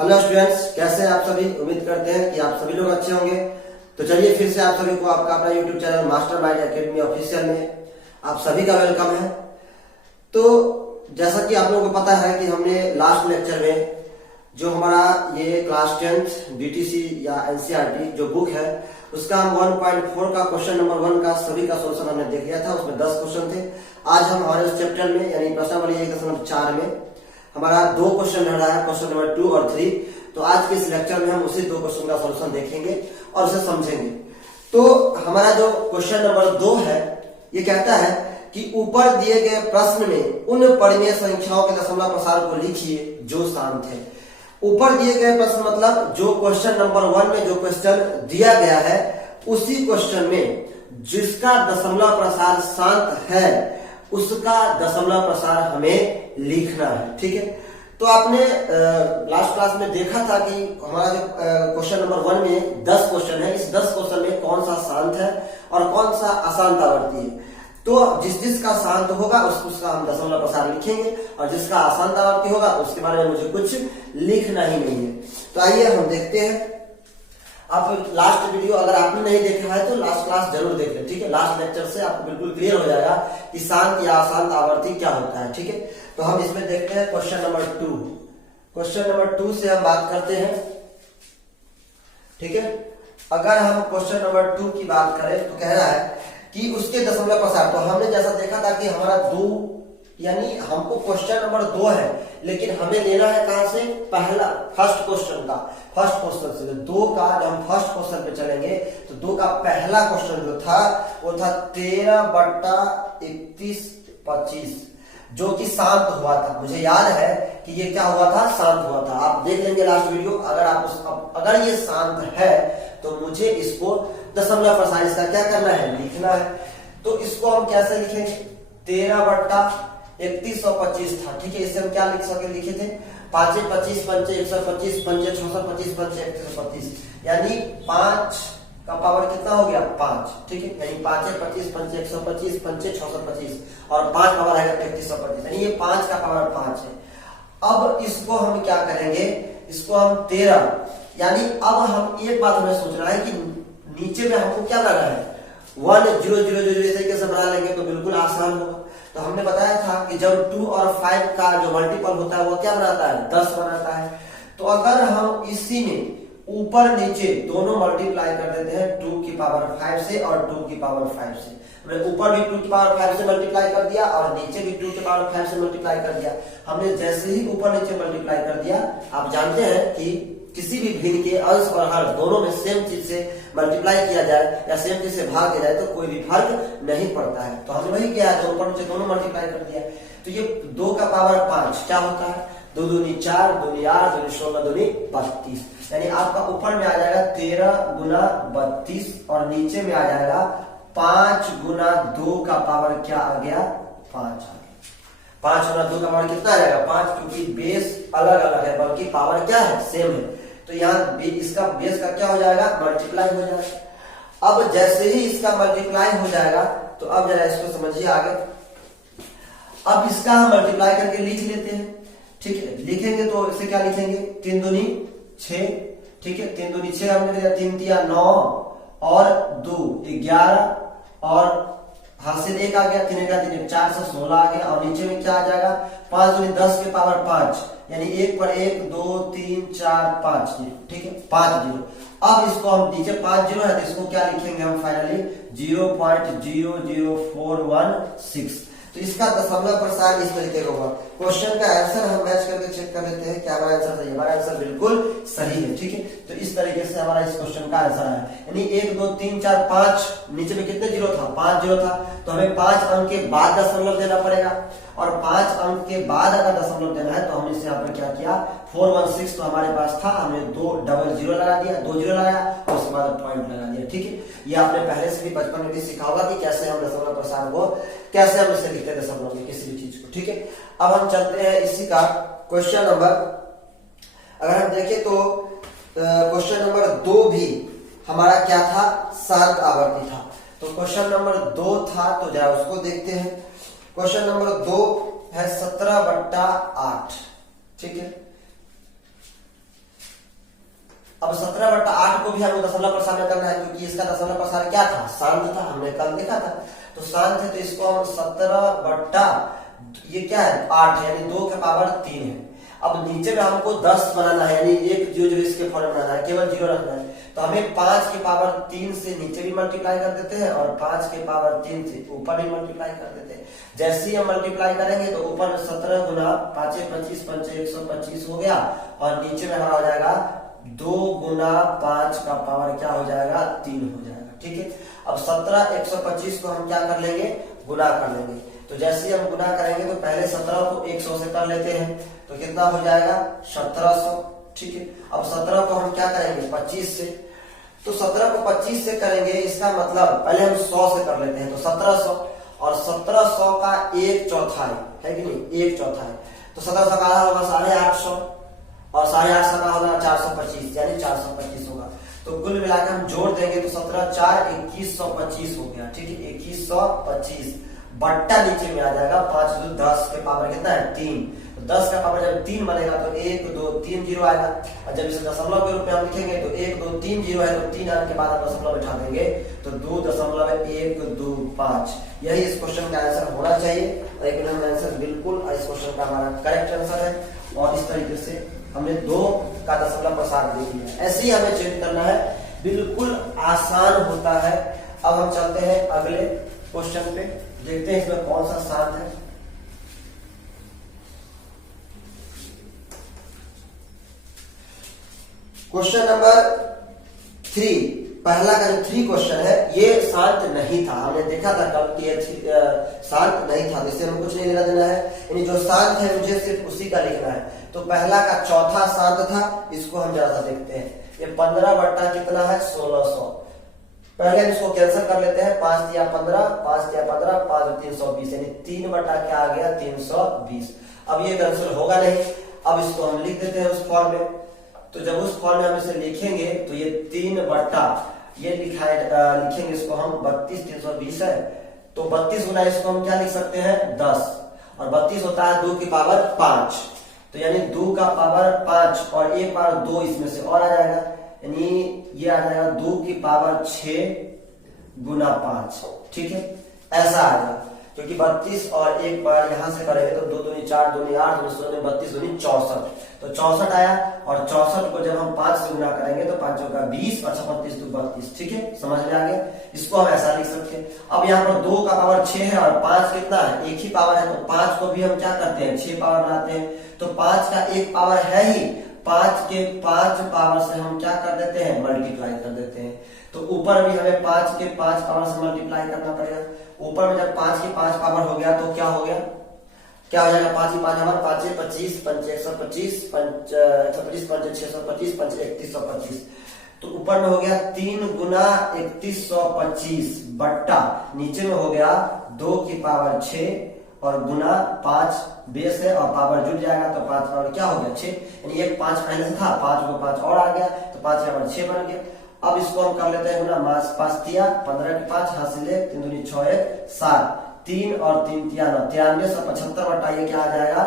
Hello students, कैसे हैं आप सभी। उम्मीद करते हैं कि आप सभी लोग अच्छे होंगे। तो चलिए फिर से आप सभी को आपका अपना YouTube channel mastermind academy official में आप सभी का वेलकम है। तो जैसा कि आप लोगों को पता है कि हमने लास्ट लेक्चर में जो हमारा ये क्लास 10th बीटीसी या एनसीईआरटी जो बुक है उसका हम 1.4 का क्वेश्चन नंबर 1 का सभी का सोल्यूशन हमने देख लिया था। उसमें 10 क्वेश्चन थे। आज हम हमारे उस चैप्टर में यानी प्रश्नावली 1.4 में हमारा 2 क्वेश्चन रह रहा है, क्वेश्चन नंबर 2 और 3। तो आज के इस लेक्चर में हम उसी 2 क्वेश्चन का सोल्यूशन देखेंगे और उसे समझेंगे। तो हमारा जो क्वेश्चन नंबर 2 है ये कहता है कि ऊपर दिए गए प्रश्न में उन परिमेय संख्याओं के दशमलव प्रसार को लिखिए जो शांत है। ऊपर दिए गए प्रश्न मतलब जो क्वेश्चन नंबर 1 में जो क्वेश्चन दिया गया है उसी क्वेश्चन में जिसका दशमलव प्रसार शांत है उसका दशमलव प्रसार हमें लिखना है। ठीक है, तो आपने लास्ट क्लास में देखा था कि हमारा जो क्वेश्चन नंबर 1 में 10 क्वेश्चन है, इस 10 क्वेश्चन में कौन सा शांत है और कौन सा अशांत आवर्ती है। तो जिसका शांत होगा उसका हम दशमलव प्रसार लिखेंगे और जिसका अशांत आवर्ती होगा तो उसके बारे में मुझे कुछ लिखना ही नहीं है। तो आइए हम देखते हैं। आप लास्ट वीडियो अगर आपने नहीं देखा है तो लास्ट क्लास जरूर देख लें। ठीक है, लास्ट लेक्चर से आपको बिल्कुल क्लियर हो जाएगा कि शांत या अशांत आवर्ती क्या होता है। ठीक है, तो हम इसमें देखते हैं क्वेश्चन नंबर 2। क्वेश्चन नंबर 2 से हम बात करते हैं। ठीक है, अगर हम क्वेश्चन नंबर 2 की बात करें तो कह रहा है कि उसके दशमलव प्रसार। तो हमने जैसा देखा था कि हमारा 2 यानी हमको क्वेश्चन नंबर 2 है लेकिन हमें लेना है कहां से, पहला फर्स्ट क्वेश्चन का, फर्स्ट क्वेश्चन से 2 का। जब हम फर्स्ट क्वेश्चन पे चलेंगे तो 2 का पहला क्वेश्चन जो था वो था 13/31/25 जो कि शांत हुआ था। मुझे याद है कि ये क्या हुआ था, शांत हुआ था। आप देख लेंगे लास्ट वीडियो। अगर ये शांत है तो मुझे इसको दशमलव प्रसार इसका क्या करना है, लिखना है। तो इसको हम कैसे लिखेंगे, 13/31/25 था। ठीक है, इससे हम क्या लिख सके, लिखे थे 5×25 = 125, 5×6 = 25, 5×31 यानी 5 का पावर कितना हो गया, 5। ठीक है, यानी 5×25 = 125, 5×6 = 25 और 5 पावर आएगा 3325, यानी ये 5 का पावर 5 है। अब इसको हम क्या करेंगे, इसको हम 13 यानी अब हम एक बात हमें सोचना है कि नीचे में हमको क्या लगा है 1 0 0 0 इस तरीके से बना लेंगे तो बिल्कुल आसान होगा। तो हमने बताया था कि जब 2 और 5 का जो मल्टीपल होता है वो क्या बनाता है, 10 बनाता है। तो अगर हम इसी में ऊपर नीचे दोनों मल्टीप्लाई कर देते हैं 2 की पावर 5 से और 2 की पावर 5 से, हमने ऊपर भी 2 की पावर 5 से मल्टीप्लाई कर दिया और नीचे भी 2 की पावर 5 से मल्टीप्लाई कर दिया। हमने जैसे ही ऊपर नीचे मल्टीप्लाई कर दिया, आप जानते हैं कि किसी भी भिन्न के अंश और हर दोनों में सेम चीज से मल्टीप्लाई किया जाए या सेम चीज से भाग दिया जाए तो कोई भी फर्क नहीं पड़ता है। तो हमने वही किया है, तो ऊपर नीचे दोनों मल्टीप्लाई कर दिया। तो ये 2 का पावर 5 क्या होता है, 2 दूनी 4, 2 दूनी 8, 2 दूनी 16, 2 दूनी 32, यानी आपका ऊपर में आ जाएगा 13×32 और नीचे में आ जाएगा 5×2 का पावर क्या आ गया, 5 आ गया। 5×2 का पावर कितना आ जाएगा, 5, क्योंकि बेस अलग अलग है बल्कि पावर क्या है, सेम है। तो यहाँ इसका बेस का क्या हो जाएगा, मल्टीप्लाई हो जाएगा। अब जैसे ही इसका मल्टीप्लाई हो जाएगा तो अब जरा इसको समझिए आगे। अब इसका हम मल्टीप्लाई करके लिख लेते हैं। ठीक है, लिखेंगे तो इसे क्या लिखेंगे, 3 दूनी 6। ठीक है, 3 दूनी 6 हमने लिखा, 3 तिया 9 और 2 11 और हासिल 1 आ गया, 3 का 3 4 से 16 आ गया और नीचे में क्या आ जाएगा 5 दूनी 10 के पावर 5 यानी 1 पर 1 2 3 4 5 0। ठीक है, 5 0। अब इसको हम नीचे 5 0 है तो इसको क्या लिखेंगे हम फाइनली 0.00416। तो इसका दशमलव प्रसार इस तरीके का होगा। क्वेश्चन का आंसर हम मैच करके चेक कर लेते हैं क्या हमारा आंसर सही है। हमारा आंसर बिल्कुल सही है। ठीक है, तो इस तरीके से हमारा इस क्वेश्चन का आंसर है, यानी 1 2 3 4 5 नीचे में कितने जीरो था, 5 जीरो था। तो हमें 5 अंक के बाद दशमलव देना पड़ेगा और 5 अंक के बाद अगर दशमलव देना है तो हमने इसे यहाँ पर क्या किया, 416 तो हमारे पास था, हमने 2 डबल जीरो लगा दिया, 2 जीरो लगाया और उसके बाद पॉइंट लगा दिया। ठीक है, ये आपने पहले से भी बचपन में भी सीखा होगा कि कैसे हम दशमलव प्रसार को कैसे हम इसे लिखते हैं दशमलव में किसी भी चीज को। ठीक है, अब हम चलते हैं इसी का क्वेश्चन नंबर, अगर हम देखें तो क्वेश्चन नंबर 2 भी हमारा क्या था, शांत आवर्ती था। तो क्वेश्चन नंबर 2 था तो जरा उसको देखते हैं। क्वेश्चन नंबर 2 है 17/8। ठीक है, अब 17/8 को भी हमें दशमलव प्रसार में करना है, क्योंकि इसका दशमलव प्रसार क्या था, शांत था, हमने कल देखा था। तो शांत है तो इसको हम 17 ये क्या है 8 यानी 2 के पावर 3 है। अब नीचे में हमको 10 बनाना है, यानी 1 0 0 इसके फॉर्म बनाना है, केवल 0 रखना है। तो हमें 5 के पावर 3 से नीचे भी मल्टीप्लाई कर देते हैं और 5 के पावर 3 से ऊपर भी मल्टीप्लाई कर देते हैं। जैसे ही हम मल्टीप्लाई करेंगे तो ऊपर में 17 गुना 5 25 5 125 हो गया और नीचे में हमारा हो जाएगा 2 गुना 5 का पावर क्या हो जाएगा 3 हो जाएगा। ठीक है, अब 17 125 को हम क्या कर लेंगे, गुना कर लेंगे। तो जैसे ही हम गुना करेंगे तो पहले 17 को 100 से कर लेते हैं, तो कितना हो जाएगा 1700। ठीक है, अब 17 को हम क्या करेंगे 25 से, तो 17 को 25 से करेंगे, इसका मतलब पहले हम 100 से कर लेते हैं, तो 1700 और 1700 का 1/4 है कि नहीं, 1/4। तो 1700 का आधा होगा 850 और 850 का होगा 425 यानी 425 होगा। तो कुल मिलाकर हम जोड़ देंगे तो 17 4 2125 हो गया। ठीक है, 2125 बट्टा नीचे में आ जाएगा 5 2 10 के पावर कितना है 3। तो 10 का पावर जब 3 बनेगा तो 1 2 3 0 आएगा, और जब इसे दशमलव के रूप में हम लिखेंगे तो 1 2 3 0 है, तो 3 आने के बाद हम दशमलव बैठा देंगे तो 2.125। यही इस क्वेश्चन का आंसर होना चाहिए और एकदम आंसर बिल्कुल इस क्वेश्चन का हमारा करेक्ट आंसर है। और इस तरीके से हमने 2 का दशमलव प्रसार दे दिया। ऐसे ही हमें चेक करना है, बिल्कुल आसान होता है। अब हम चलते हैं अगले क्वेश्चन पे, देखते हैं इसमें कौन सा शांत है। क्वेश्चन नंबर 3, पहला का जो 3 क्वेश्चन है ये शांत नहीं था, हमने देखा था कल कि ये शांत नहीं था, जिससे हमें कुछ नहीं लेना देना है, यानी जो शांत है मुझे सिर्फ उसी का लिखना है। तो पहला का चौथा शांत था, इसको हम जरा सा देखते हैं। ये 15 बट्टा कितना है 1600। पहले इसको कैंसिल कर लेते हैं, 5 दिया 15 5 दिया 15 5 और 320 यानी 3 बटा क्या आ गया 320। अब ये कैंसिल होगा नहीं, अब इसको हम लिख देते हैं उस फॉर्म में। तो जब उस फॉर्म में हम इसे लिखेंगे तो ये 3 बटा ये लिखेंगे इसको हम 32 320 है, तो 32 गुना इसको हम क्या लिख सकते हैं 10, और 32 होता है 2 की पावर 5, तो यानी 2 का पावर 5 और एक बार 2 इसमें से और आ जाएगा, यानी ये आ जाएगा 2 की पावर 6 गुना 5। ठीक है, ऐसा आ जाएगा, क्योंकि 32 और एक बार यहां से करेंगे तो 2 दूनी 4 दूनी 8 दूनी 16 32 दूनी 64, तो 64 आया। और 64 को जब हम 5 से गुना करेंगे तो 5 का 20 और 36 2 32। ठीक है, समझ में आ गया, इसको हम ऐसा लिख सकते हैं। अब यहाँ पर 2 का पावर 6 है और 5 कितना है, एक ही पावर है, तो 5 को भी हम क्या करते हैं 6 पावर बनाते हैं, तो 5 का एक पावर है ही, 5 के 5 पावर से हम क्या कर देते हैं मल्टीप्लाई कर देते हैं। तो ऊपर भी हमें 5 के 5 पावर से मल्टीप्लाई करना पड़ेगा। ऊपर में जब 5 के 5 पावर हो गया तो क्या हो गया, क्या हो जाएगा 5 के 5 हमारा 5 25 5 125 5 125 5 625 5 3125। तो ऊपर में हो गया 3 गुना 3125 बट्टा नीचे में हो गया 2 की पावर 6 और गुना 5 बेस है और पावर जुड़ जाएगा तो 5 पावर क्या हो गया 6, यानी एक 5 पहले से था 5 को 5 और आ गया तो 5 के पावर 6 बन गया। अब इसको हम कर लेते हैं गुना, 5 दिया 15 के 5 हाथ से ले 3 दूनी 6 1 7 3 और 3 9 93 75 बटा ये क्या आ जाएगा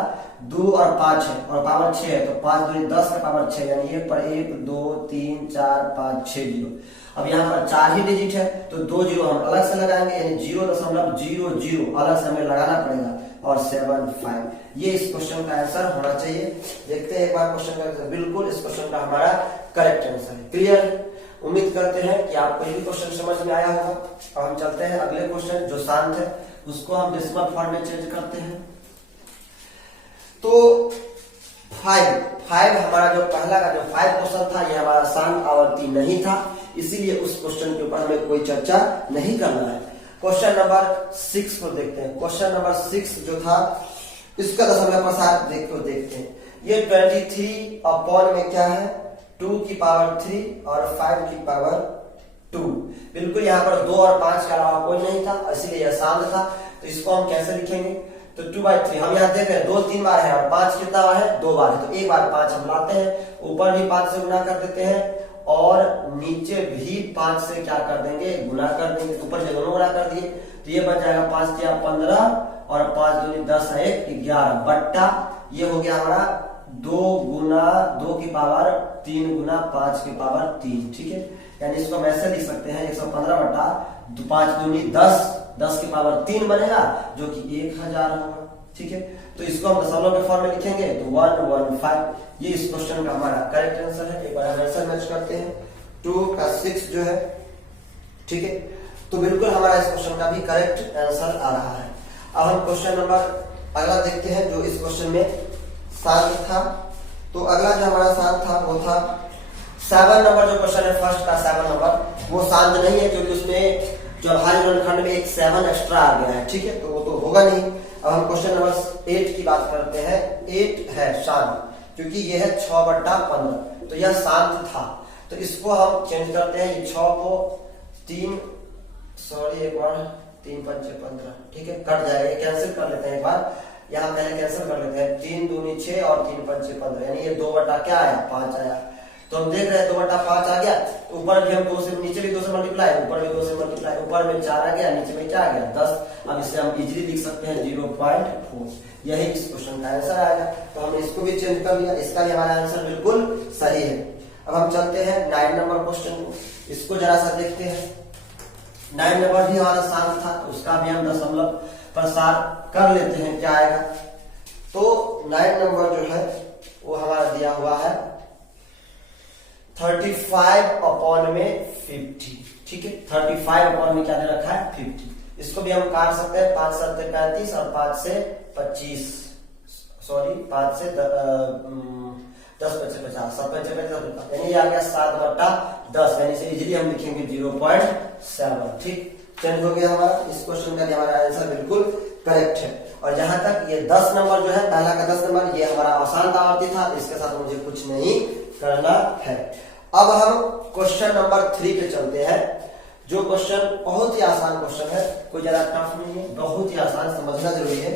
2 और 5 है और पावर 6 है, तो 5 दूनी 10 का पावर 6 यानी 1 पर 1 2 3 4 5 6 जीरो। अब यहाँ पर 4 ही डिजिट है तो 2 जीरो हम अलग से लगाएंगे, यानी 0.00 अलग से हमें लगाना पड़ेगा और 75। ये इस क्वेश्चन का आंसर होना चाहिए। देखते हैं एक बार क्वेश्चन का आंसर, बिल्कुल इस क्वेश्चन का हमारा करेक्ट आंसर है। क्लियर, उम्मीद करते हैं कि आपको ये क्वेश्चन समझ में आया होगा। और हम चलते हैं अगले क्वेश्चन जो शांत है उसको हम डेसिमल फॉर्म में चेंज करते हैं। तो 5 हमारा जो पहला का जो 5 क्वेश्चन था ये हमारा शांत आवर्ती नहीं था, इसीलिए उस क्वेश्चन के ऊपर हमें कोई चर्चा नहीं करना है। क्वेश्चन नंबर 6 को देखते हैं। क्वेश्चन नंबर 6 जो था इसका दशमलव प्रसार देखते हैं। ये 23 अपॉन में क्या है 2 की पावर 3 और 5 की पावर 2। बिल्कुल यहाँ पर 2 और 5 के अलावा कोई नहीं था, इसीलिए यह शांत था। तो इसको हम कैसे लिखेंगे, तो 2/3 हम यहाँ देख रहे हैं 2 3 बार है और 5 कितना बार है 2 बार है, तो एक बार 5 हम लाते हैं, ऊपर भी 5 से गुना कर देते हैं और नीचे भी 5 से क्या कर देंगे गुना कर देंगे। ऊपर से दोनों गुना कर दिए तो ये बच जाएगा 5 या 15 और 5 दूनी 10 1 11 बट्टा ये हो गया हमारा 2 की पावर 3 गुना 5 की पावर 3, ठीक है। यानी इसको हम ऐसे लिख सकते हैं 115 बटा 5 दूनी 10, 10 की पावर 3 बनेगा जो कि 1000 होगा, ठीक है। तो इसको हम दशमलव के फॉर्म में लिखेंगे तो 115, ये इस क्वेश्चन का हमारा करेक्ट आंसर है। एक बार हम आंसर मैच करते हैं, 2 का 6 जो है, ठीक है। तो बिल्कुल हमारा इस क्वेश्चन का भी करेक्ट आंसर आ रहा है। अब हम क्वेश्चन नंबर अगला देखते हैं जो इस क्वेश्चन में शांत था। तो अगला जो हमारा शांत था वो था 7 नंबर जो क्वेश्चन है, फर्स्ट का 7 नंबर, वो शांत नहीं है क्योंकि उसमें जो अभाज्य गुणनखंड में एक 7 एक्स्ट्रा आ गया है, ठीक है, तो वो तो होगा नहीं। अब हम क्वेश्चन नंबर 8 की बात करते हैं। 8 है शांत क्योंकि ये है 6/15, तो यह शांत था। तो इसको हम चेंज करते हैं, ये 6 को 3 5 15, ठीक है, कट जाएगा, ये कैंसिल कर लेते हैं एक बार, यहाँ पहले कैंसिल कर लेते हैं। 3 दूनी 6 और 3 5 15, यानी ये 2 बटा क्या आया, 5 आया। तो हम देख रहे हैं 2 बटा 5 आ गया, ऊपर भी हम 2 से, नीचे भी 2 से मल्टीप्लाई, ऊपर भी 2 से मल्टीप्लाई, ऊपर में 4 आ गया, नीचे में क्या आ गया, 10। अब इसे हम इजीली लिख सकते हैं 0.4, यही इस क्वेश्चन का आंसर आएगा। तो हमने इसको भी चेंज कर लिया, इसका भी हमारा आंसर बिल्कुल सही है। अब हम चलते हैं 9 नंबर क्वेश्चन को, इसको जरा सा देखते हैं। 9 नंबर भी हमारा शांत था, तो उसका भी हम दशमलव प्रसार कर लेते हैं, क्या आएगा। तो 9 नंबर जो है वो हमारा दिया हुआ है 35/50, ठीक है। 35 में क्या दे रखा है, 50। इसको भी हम काट सकते हैं, 5 7 35 और 5 से 25, सॉरी 5 से 10 5 50, 7 5 50, यानी ये आ गया 7/10, यानी इसे इजीली हम लिखेंगे 0.7, ठीक। चेंज हो गया हमारा, इस क्वेश्चन का हमारा आंसर बिल्कुल करेक्ट है। और जहां तक ये 10 नंबर जो है, पहला का 10 नंबर, ये हमारा अशांत आवर्ती था, इसके साथ मुझे कुछ नहीं करना है। अब हम क्वेश्चन नंबर 3 पे चलते हैं, जो क्वेश्चन बहुत ही आसान क्वेश्चन है, कोई ज्यादा टफ नहीं है, बहुत ही आसान, समझना जरूरी है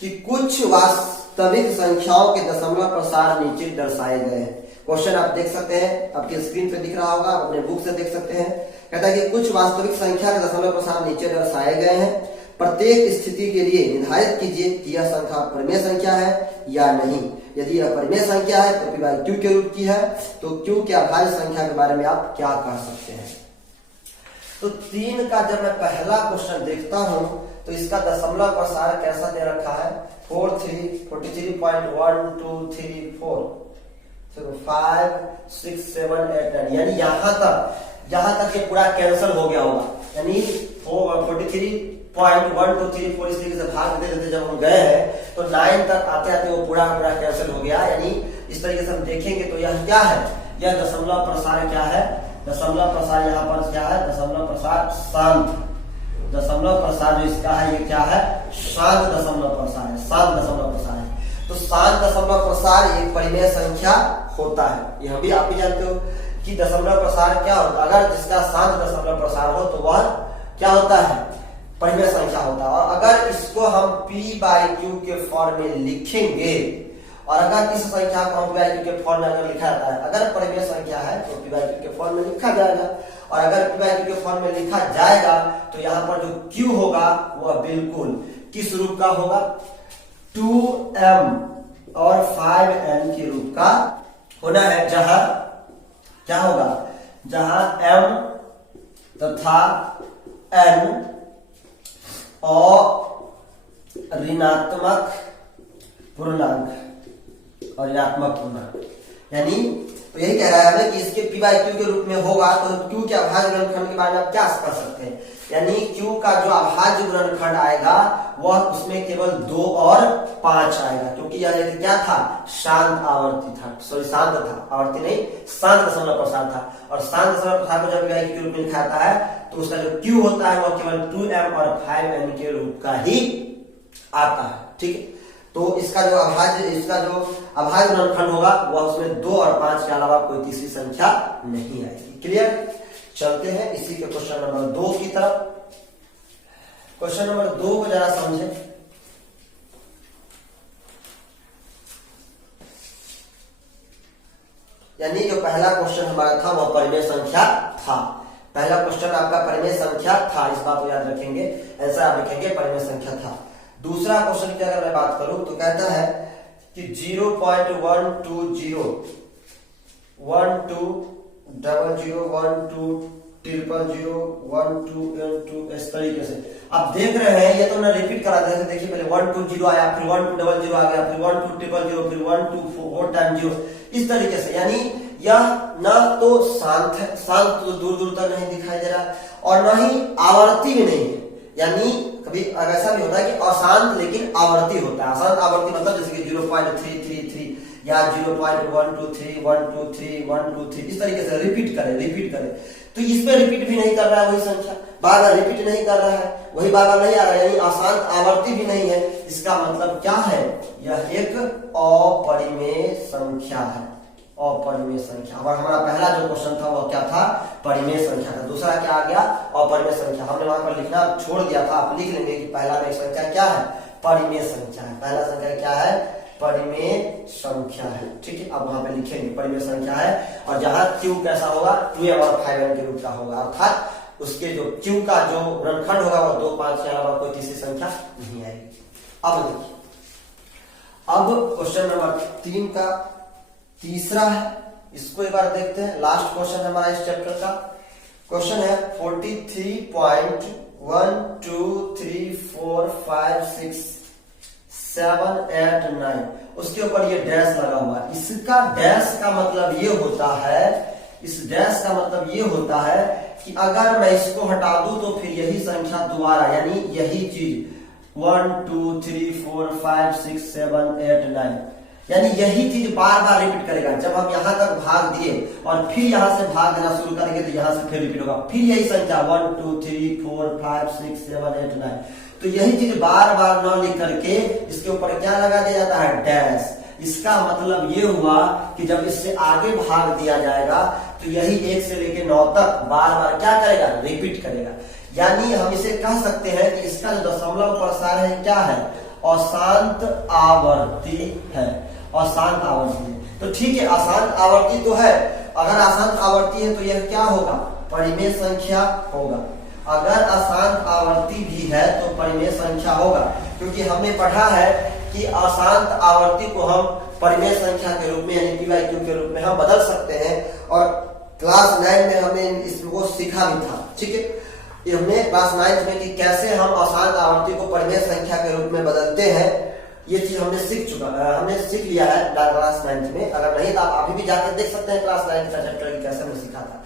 कि कुछ वास्तविक संख्याओं के दशमलव प्रसार नीचे दर्शाए गए हैं। क्वेश्चन आप देख सकते हैं, आपके स्क्रीन पे दिख रहा होगा, आप अपने बुक से देख सकते हैं। कहता है कि कुछ वास्तविक संख्या के दशमलव प्रसार नीचे दर्शाए गए हैं। प्रत्येक स्थिति के लिए निर्धारित कीजिए कि यह संख्या परिमेय संख्या है या नहीं। यदि यह परिमेय संख्या है तो p/q के रूप की है, तो q के अभाज्य संख्या के बारे में आप क्या कह सकते हैं। तो 3 का जब मैं पहला क्वेश्चन देखता हूं तो इसका दशमलव प्रसार कैसा दे रखा है, 43.1 2 3 4, 5 6 7 8 9, यानी यहां तक ये पूरा कैंसिल हो गया होगा, यानी 43.1 2 3 4 इस तरीके से भाग देते जब हम गए हैं तो 9 तक आते आते वो पूरा कैंसिल हो गया। यानी इस तरीके से हम देखेंगे तो यह क्या है, यह दशमलव प्रसार क्या है, दशमलव प्रसार यहाँ पर क्या है, दशमलव प्रसार शांत, दशमलव प्रसार जो इसका है ये क्या है, शांत दशमलव प्रसार है, शांत दशमलव प्रसार है। तो शांत दशमलव प्रसार एक परिमेय संख्या होता है, यह भी आप भी जानते हो कि दशमलव प्रसार क्या होता है। अगर जिसका शांत दशमलव प्रसार हो तो वह क्या होता है, परिमेय संख्या होता है। और अगर इसको हम p/q के फॉर्म में लिखेंगे, और अगर इस संख्या को हम p/q के फॉर्म में अगर लिखा जाता है, अगर परिमेय संख्या है तो p/q के फॉर्म में लिखा जाएगा, और अगर p/q के फॉर्म में लिखा जाएगा तो यहाँ पर जो q होगा वह बिल्कुल किस रूप का होगा, 2m और 5n के रूप का होना है, जहां क्या होगा, जहां m तथा n और ऋणात्मक पूर्णांक और ऋणात्मक पूर्णांक, यानी तो यही कह रहा है हमें कि इसके p/q के रूप में होगा, तो q के अभाज्य गुणनखंड के बारे में आप क्या कर सकते हैं, यानी q का जो अभाज्य गुणनखंड आएगा वह उसमें केवल 2 और 5 आएगा, क्योंकि यह क्या था, शांत आवर्ती था, सॉरी शांत था, आवर्ती नहीं, शांत दशमलव प्रसार था। और शांत दशमलव प्रसार को जब p/q के रूप में लिखा जाता है तो उसका जो q होता है वह केवल 2m और 5n के रूप का ही आता है, ठीक है। तो इसका जो अभाज्य गुणनखंड होगा वह उसमें 2 और 5 के अलावा कोई तीसरी संख्या नहीं आएगी। क्लियर। चलते हैं इसी के क्वेश्चन नंबर 2 की तरफ। क्वेश्चन नंबर 2 को जरा समझें। यानी जो पहला क्वेश्चन हमारा था वह परिमेय संख्या था, पहला क्वेश्चन आपका परिमेय संख्या था, इस बात को याद रखेंगे, ऐसा आप लिखेंगे परिमेय संख्या था। दूसरा क्वेश्चन की अगर मैं बात करूं तो कहता है कि 0.120 1200 1200 12 इस तरीके से आप देख रहे हैं। ये तो मैं रिपीट करा देते, देखिए पहले 120 आया, फिर 1200 आ गया, फिर 12000, फिर 124 टाइम 0 इस तरीके से। यानी यह ना तो शांत है, शांत तो दूर दूर तक नहीं दिखाई दे रहा, और ना ही आवर्ती भी नहीं है। यानी कभी ऐसा भी होता है कि अशांत लेकिन आवर्ती होता है। अशांत आवर्ती मतलब जैसे कि 0.333 या 0.123 123 123 इस तरीके से रिपीट करे। तो इस पे रिपीट भी नहीं कर रहा है वही संख्या, बार बार रिपीट नहीं कर रहा है, वही बार बार नहीं आ रहा है, यानी अशांत आवर्ती भी नहीं है। इसका मतलब क्या है, यह एक अपरिमेय संख्या है, अपरिमेय संख्या। और हमारा पहला जो क्वेश्चन था वो क्या था, परिमेय संख्या का। दूसरा क्या आ गया, अपरिमेय संख्या। हमने वहां पर लिखना छोड़ दिया था, आप लिख लेंगे कि पहला में संख्या क्या है, परिमेय संख्या है। पहला संख्या क्या है, परिमेय संख्या है। ठीक है, अब वहां पे लिखेंगे परिमेय संख्या है, और जहां क्यू कैसा होगा, 2m और 5m के रूप का होगा, अर्थात उसके जो क्यू का जो गुणनखंड होगा वो 2 5 के अलावा कोई तीसरी संख्या नहीं आएगी। अब देखिए, अब क्वेश्चन नंबर 3 का तीसरा है, इसको एक बार देखते हैं। लास्ट क्वेश्चन हमारा इस चैप्टर का क्वेश्चन है 43.123456789। उसके ऊपर ये डैश लगा हुआ है। इसका डैश का मतलब ये होता है, इस डैश का मतलब ये होता है कि अगर मैं इसको हटा दूं तो फिर यही संख्या दोबारा, यानी यही चीज 1 2 3 4 5 6 7 8 9, यानी यही चीज बार बार रिपीट करेगा। जब हम यहां तक भाग दिए और फिर यहां से भाग देना शुरू करेंगे तो यहां से फिर रिपीट होगा, फिर यही संख्या 1 2 3 4 5 6 7 8 9। तो यही चीज बार बार न लिख करके इसके ऊपर क्या लगा दिया जाता है, डैश। इसका मतलब ये हुआ कि जब इससे आगे भाग दिया जाएगा तो यही 1 से लेके 9 तक बार बार क्या करेगा, रिपीट करेगा। यानी हम इसे कह सकते हैं कि इसका जो दशमलव प्रसार है क्या है, अशांत आवर्ती है, अशांत आवर्ती है। तो ठीक है, अशांत आवर्ती तो है। अगर अशांत आवर्ती है तो यह क्या होगा, परिमेय संख्या होगा। अगर अशांत आवर्ती भी है तो परिमेय संख्या होगा, क्योंकि हमने पढ़ा है कि अशांत आवर्ती को हम परिमेय संख्या के रूप में यानी p/q के रूप में हम बदल सकते हैं। और क्लास 9 में हमने इसको सीखा भी था। ठीक है, हमने क्लास 9 में कि कैसे हम अशांत आवर्ती को परिमेय संख्या के रूप में बदलते हैं, ये चीज हमने सीख लिया है क्लास 9 में। अगर नहीं तो आप अभी भी जाकर देख सकते हैं क्लास 9 का चैप्टर की कैसे हमने सीखा था।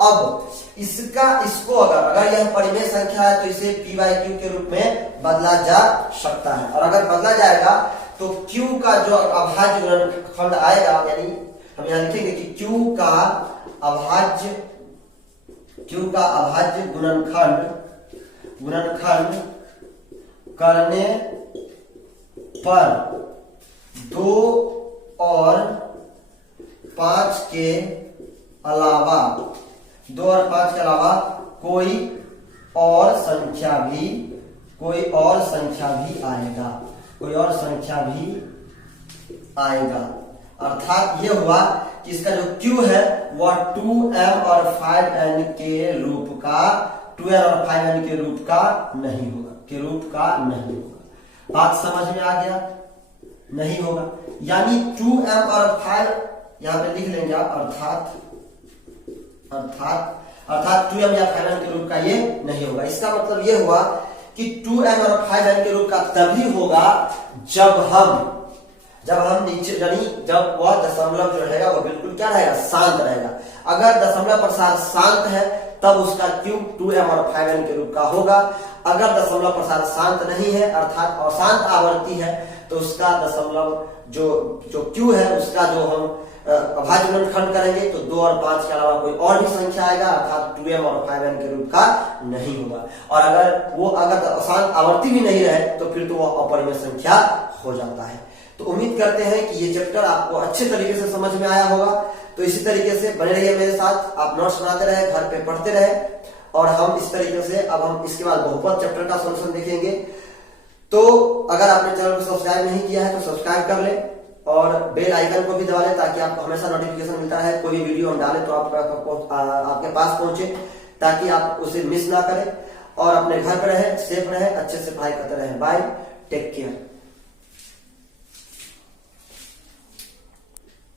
अब इसको अगर यह परिमेय संख्या है तो इसे p/q के रूप में बदला जा सकता है। और अगर बदला जाएगा तो q का जो अभाज्य गुणनखंड आएगा, यानी हम यहाँ लिखेंगे कि q का अभाज्य गुणनखंड करने पर 2 और 5 के अलावा कोई और संख्या भी आएगा। अर्थात ये हुआ कि इसका जो Q है वह 2m और 5n के रूप का नहीं होगा, बात समझ में आ गया, नहीं होगा। यानी 2m और 5 यहां पे लिख लेंगे आप, अर्थात 2m या 5m के रूप का ये नहीं होगा। इसका मतलब ये हुआ कि 2m और 5m के रूप का तभी होगा जब हम नीचे, यानी जब वह दशमलव जो रहेगा वो बिल्कुल क्या रहेगा, शांत रहेगा। अगर दशमलव प्रसार शांत है तब उसका Q 2m और 5m के रूप का होगा। अगर दशमलव प्रसार शांत नहीं है अर्थात अशांत आवर्ती है तो उसका दशमलव जो Q है उसका जो हम अभाज्य गुणनखंड करेंगे तो 2 और 5 के अलावा कोई और भी संख्या आएगा, अर्थात 2m और 5m के रूप का नहीं होगा। और अगर अशांत आवर्ती भी नहीं रहे तो फिर तो वह अपरिमेय संख्या हो जाता है। तो उम्मीद करते हैं कि ये चैप्टर आपको अच्छे तरीके से समझ में आया होगा। तो इसी तरीके से बने रहिए मेरे साथ, आप नोट्स बनाते रहे, घर पे पढ़ते रहे, और हम इस तरीके से अब हम इसके बाद बहुपद चैप्टर का सॉल्यूशन देखेंगे। तो अगर आपने चैनल को सब्सक्राइब नहीं किया है तो सब्सक्राइब कर ले और बेल आइकन को भी दबा लें ताकि आपको हमेशा नोटिफिकेशन मिलता रहे। कोई वीडियो हम डालें तो आपके पास पहुंचे, ताकि आप उसे मिस ना करें। और अपने घर पर रहे, सेफ रहे, अच्छे से पढ़ाई करते रहे। Bye, take care.